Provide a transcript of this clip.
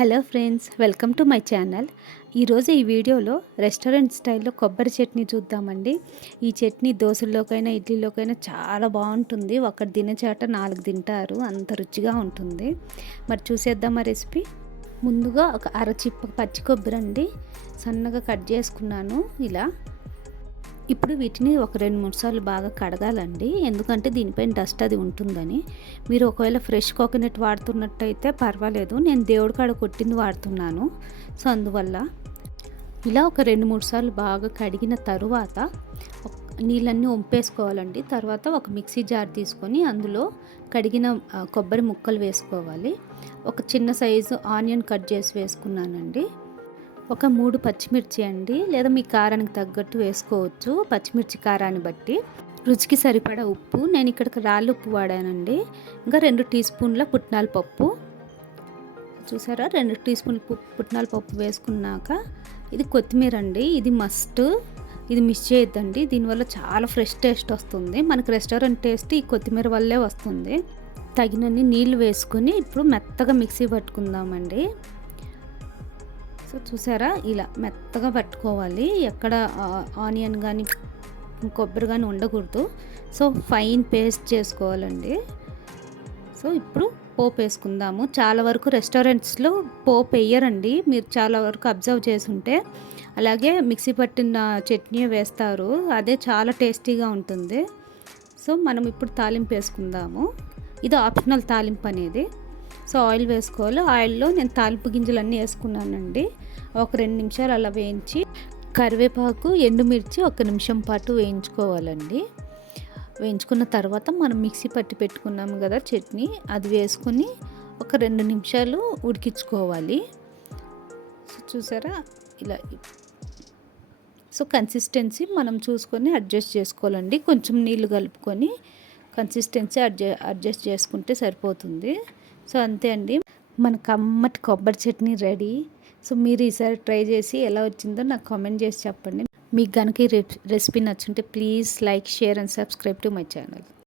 Hello friends, welcome to my channel. ఈరోజు ఈ వీడియోలో రెస్టారెంట్ స్టైల్లో కొబ్బరి చట్నీ చూద్దామండి. ఈ చట్నీ దోశల్లోకైనా ఇడ్లీలోకైనా చాలా బాగుంటుంది. ఒకటి తినేచాట 4 తింటారు, అంత రుచిగా ఉంటుంది. మరి చూసేద్దామా రెసిపీ. ముందుగా ఒక అరచిప్ప పచ్చి కొబ్బరి అండి సన్నగా కట్ చేసుకున్నాను ఇలా. ఇప్పుడు వీటిని ఒక 2-3 సార్లు బాగా కడగాలండి, ఎందుకంటే దీనిపైన డస్ట్ అది ఉంటుందని. మీరు ఒకవేళ ఫ్రెష్ కోకోనట్ వాడుతున్నట్టయితే పర్వాలేదు, నేను దేవుడి కాడ కొట్టింది వాడుతున్నాను. సో అందువల్ల ఇలా ఒక 2-3 సార్లు బాగా కడిగిన తరువాత నీళ్ళన్నీ వంపేసుకోవాలండి. తర్వాత ఒక మిక్సీ జార్ తీసుకొని అందులో కడిగిన కొబ్బరి ముక్కలు వేసుకోవాలి. ఒక చిన్న సైజు ఆనియన్ కట్ చేసి వేసుకున్నానండి. ఒక 3 పచ్చిమిర్చి అండి, లేదా మీ కారానికి తగ్గట్టు వేసుకోవచ్చు, పచ్చిమిర్చి కారాన్ని బట్టి. రుచికి సరిపడా ఉప్పు, నేను ఇక్కడికి రాళ్ళు ఉప్పు వాడానండి. ఇంకా 2 టీ స్పూన్ల పుట్నాల పప్పు. చూసారా, 2 టీ స్పూన్ల పుట్నాల పప్పు వేసుకున్నాక ఇది కొత్తిమీర అండి, ఇది మస్ట్, ఇది మిస్ చేయొద్దండి. దీనివల్ల చాలా ఫ్రెష్ టేస్ట్ వస్తుంది. మనకి రెస్టారెంట్ టేస్ట్ ఈ కొత్తిమీర వల్లే వస్తుంది. తగినన్ని నీళ్ళు వేసుకొని ఇప్పుడు మెత్తగా మిక్సీ పట్టుకుందామండి. సో చూసారా, ఇలా మెత్తగా పట్టుకోవాలి, ఎక్కడ ఆనియన్ కానీ కొబ్బరి కానీ ఉండకూడదు. సో ఫైన్ పేస్ట్ చేసుకోవాలండి. సో ఇప్పుడు పోపు వేసుకుందాము. చాలా వరకు రెస్టారెంట్స్లో పోపు వేయరండి, మీరు చాలా వరకు అబ్జర్వ్ చేసుంటే. అలాగే మిక్సీ పట్టిన చట్నీ వేస్తారు, అదే చాలా టేస్టీగా ఉంటుంది. సో మనం ఇప్పుడు తాలింపు వేసుకుందాము. ఇది ఆప్షనల్ తాలింపు అనేది. సో ఆయిల్ వేసుకోవాలి. ఆయిల్లో నేను తాలింపు గింజలన్నీ వేసుకున్నానండి. ఒక 2 నిమిషాలు అలా వేయించి కరివేపాకు, ఎండుమిర్చి 1 నిమిషం పాటు వేయించుకోవాలండి. వేయించుకున్న తర్వాత మనం మిక్సీ పట్టి పెట్టుకున్నాము కదా చట్నీ, అది వేసుకొని ఒక 2 నిమిషాలు ఉడికించుకోవాలి. సో చూసారా ఇలా. సో కన్సిస్టెన్సీ మనం చూసుకొని అడ్జస్ట్ చేసుకోవాలండి. కొంచెం నీళ్ళు కలుపుకొని కన్సిస్టెన్సీ అడ్జస్ట్ చేసుకుంటే సరిపోతుంది. సో అంతే అండి, మన కమ్మటి కొబ్బరి చట్నీ రెడీ. సో మీరు ఈసారి ట్రై చేసి ఎలా వచ్చిందో నాకు కామెంట్ చేసి చెప్పండి. మీకు కనుక ఈ రెసిపీ నచ్చుంటే please like, share and subscribe to my channel.